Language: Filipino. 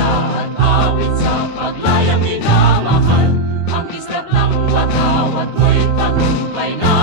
kanta at awit sa paglayang minamahal. Ang kislap ng watawat mo'y tagumpay na